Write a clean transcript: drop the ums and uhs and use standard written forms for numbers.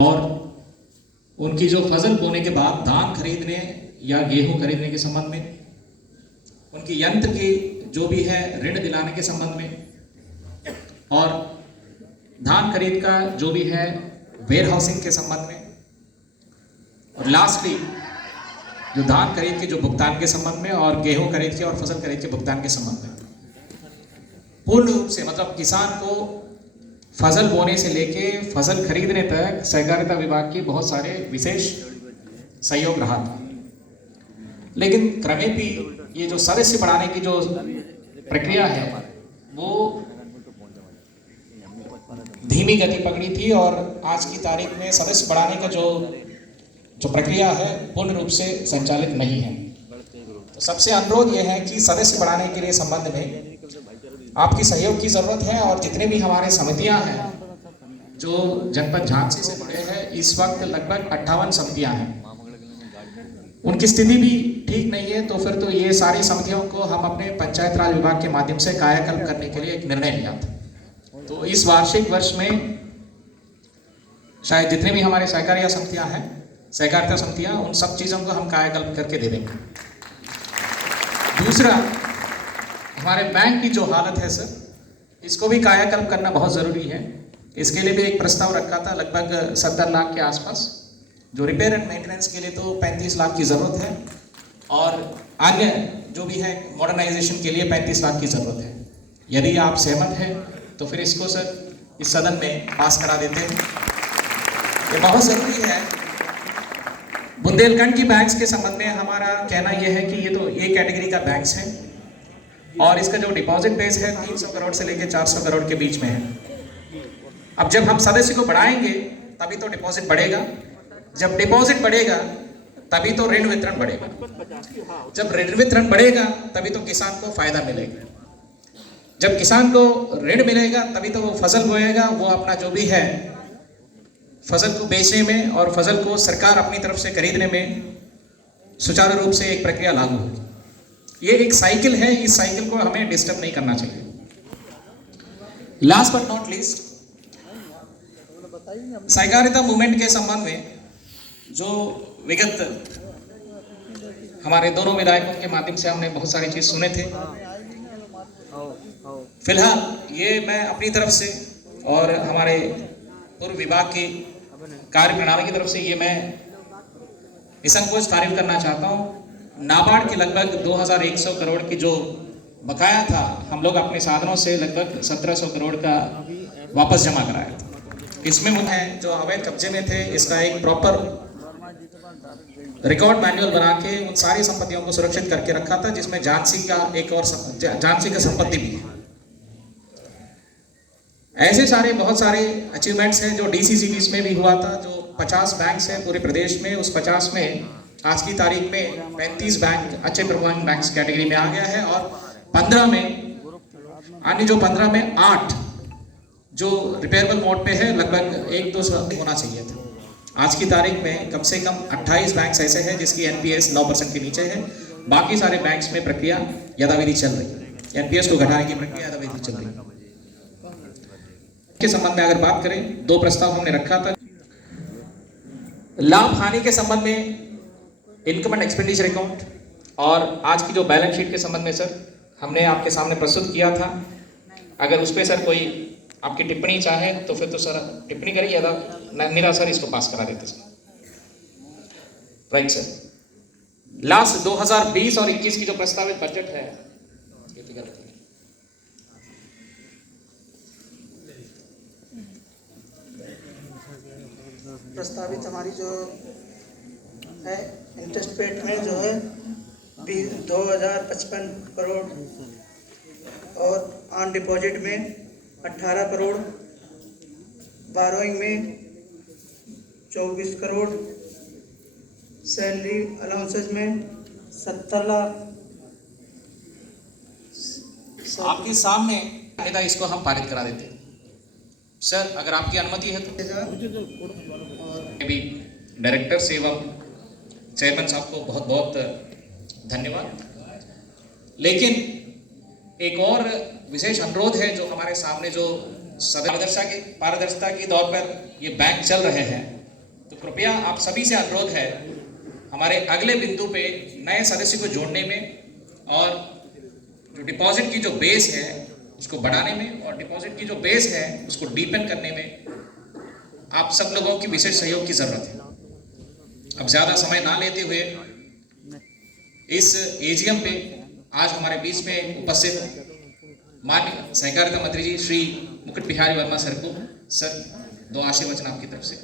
और उनकी जो फसल बोने के बाद धान खरीदने या गेहूं खरीदने के संबंध में, उनकी यंत्र की जो भी है ऋण दिलाने के संबंध में, और धान खरीद का जो भी है वेयर हाउसिंग के संबंध में, और लास्टली जो धान खरीद के जो भुगतान के संबंध में और गेहूं खरीद के और फसल खरीद के भुगतान के संबंध में पूर्ण रूप से, मतलब किसान को फसल बोने से लेके फसल खरीदने तक सहकारिता विभाग की बहुत सारे विशेष सहयोग रहा था। लेकिन क्रमेपी ये जो सदस्य बढ़ाने की जो प्रक्रिया है वो धीमी गति पकड़ी थी, और आज की तारीख में सदस्य बढ़ाने का जो प्रक्रिया है पूर्ण रूप से संचालित नहीं है। तो सबसे अनुरोध ये है कि सदस्य बढ़ाने के लिए संबंध में आपकी सहयोग की जरूरत है, और जितने भी हमारे समितियां हैं जो जनपद झांसी से जुड़े हैं, इस वक्त लगभग 58 समितियां हैं। उनकी स्थिति भी ठीक नहीं है, तो फिर तो ये सारी समितियों को हम अपने पंचायत राज विभाग के माध्यम से कायाकल्प करने के लिए एक निर्णय लिया था। तो इस वार्षिक वर्ष में शायद जितने भी हमारे सहकारिता समितियां हैं, सहकारिता समितियां, उन सब चीज़ों को हम कायाकल्प करके दे देंगे। दूसरा, हमारे बैंक की जो हालत है सर, इसको भी कायाकल्प करना बहुत ज़रूरी है। इसके लिए भी एक प्रस्ताव रखा था लगभग 70 लाख के आसपास। जो रिपेयर एंड मेंटेनेंस के लिए तो 35 लाख की ज़रूरत है, और अन्य जो भी है मॉडर्नाइजेशन के लिए 35 लाख की ज़रूरत है। यदि आप सहमत हैं तो फिर इसको सर इस सदन में पास करा देते हैं। ये बहुत ज़रूरी है। बुंदेलखंड की बैंक्स के संबंध में हमारा कहना यह है कि ये तो ए कैटेगरी का बैंक्स है, और इसका जो डिपॉजिट बेस है 300 करोड़ से लेकर 400 करोड़ के बीच में है। अब जब हम सदस्य को बढ़ाएंगे तभी तो डिपॉजिट बढ़ेगा, जब डिपॉजिट बढ़ेगा तभी तो ऋण वितरण बढ़ेगा, जब ऋण वितरण बढ़ेगा तभी तो किसान को फायदा मिलेगा, जब किसान को ऋण मिलेगा तभी तो वो फसल बोएगा, वो अपना जो भी है फसल को बेचने में और फसल को सरकार अपनी तरफ से खरीदने में सुचारू रूप से एक प्रक्रिया लागू होगी। ये एक साइकिल है, इस साइकिल को हमें डिस्टर्ब नहीं करना चाहिए। लास्ट बट नॉट लीस्ट, सहकारिता मूवमेंट के संबंध में जो विगत हमारे दोनों विधायकों के माध्यम से हमने बहुत सारी चीज सुने थे। फिलहाल ये मैं अपनी तरफ से और हमारे पूर्व विभाग की कार्य प्रणाली की तरफ से ये मैं निसंकोच तारीफ करना चाहता हूँ। नाबार्ड के लगभग 2100 करोड़ की जो बकाया था, हम लोग अपने साधनों से लगभग 1700 करोड़ का वापस जमा कराया था। इसमें वो है जो अवैध कब्जे में थे, इसका एक प्रॉपर रिकॉर्ड मैनुअल बना के उन सारी संपत्तियों को सुरक्षित करके रखा था, जिसमें झांसी का एक और झांसी का संपत्ति भी है। ऐसे सारे बहुत सारे अचीवमेंट्स हैं जो डीसीसीबीस में भी हुआ था। जो 50 बैंक्स हैं पूरे प्रदेश में, उस 50 में आज की तारीख में 35 बैंक अच्छे परफॉर्मिंग बैंक्स कैटेगरी में आ गया है, और 15 में अन्य जो 15 में 8 जो रिपेयरेबल मोड पे है, लगभग 1-2 होना चाहिए था। आज की तारीख में कम से कम 28 बैंक्स ऐसे हैं जिसकी एनपीएस 9% के नीचे है। बाकी सारे बैंक्स में प्रक्रिया यथाविधि चल रही है, एनपीएस को घटाने की प्रक्रिया यथाविधि चल रही है। के संबंध में अगर बात करें, 2 प्रस्ताव हमने रखा था। लाभ हानि के संबंध में इनकम एंड एक्सपेंडिचर अकाउंट और आज की जो बैलेंस शीट के संबंध में सर हमने आपके सामने प्रस्तुत किया था। अगर उस पर सर कोई आपकी टिप्पणी चाहे तो फिर तो सर टिप्पणी करिए, या मेरा सर इसको पास करा देते सर। Right sir. लास्ट 2020 और 21 की जो प्रस्तावित बजट है, प्रस्तावित हमारी जो है इंटरेस्ट पेड में जो है 2055 करोड़, और ऑन डिपॉजिट में 18 करोड़, बारोइंग में 24 करोड़, सैलरी अलाउंसेस में 70 लाख। आपके सामने इसको हम पारित करा देते हैं सर, अगर आपकी अनुमति है तो। भी डायरेक्टर से एवं चेयरमैन साहब को बहुत बहुत धन्यवाद। लेकिन एक और विशेष अनुरोध है जो हमारे सामने जो पारदर्शिता के दौर पर ये बैंक चल रहे हैं, तो कृपया आप सभी से अनुरोध है हमारे अगले बिंदु पे नए सदस्य को जोड़ने में और जो डिपॉजिट की जो बेस है उसको बढ़ाने में और डिपॉजिट की जो बेस है उसको डीपन करने में आप सब लोगों की विशेष सहयोग की जरूरत है। अब ज्यादा समय ना लेते हुए इस एजीएम पे आज हमारे बीच में उपस्थित माननीय सहकारिता मंत्री जी श्री मुकुट बिहारी वर्मा सर को सर 2 आशीर्वचन आपकी तरफ से।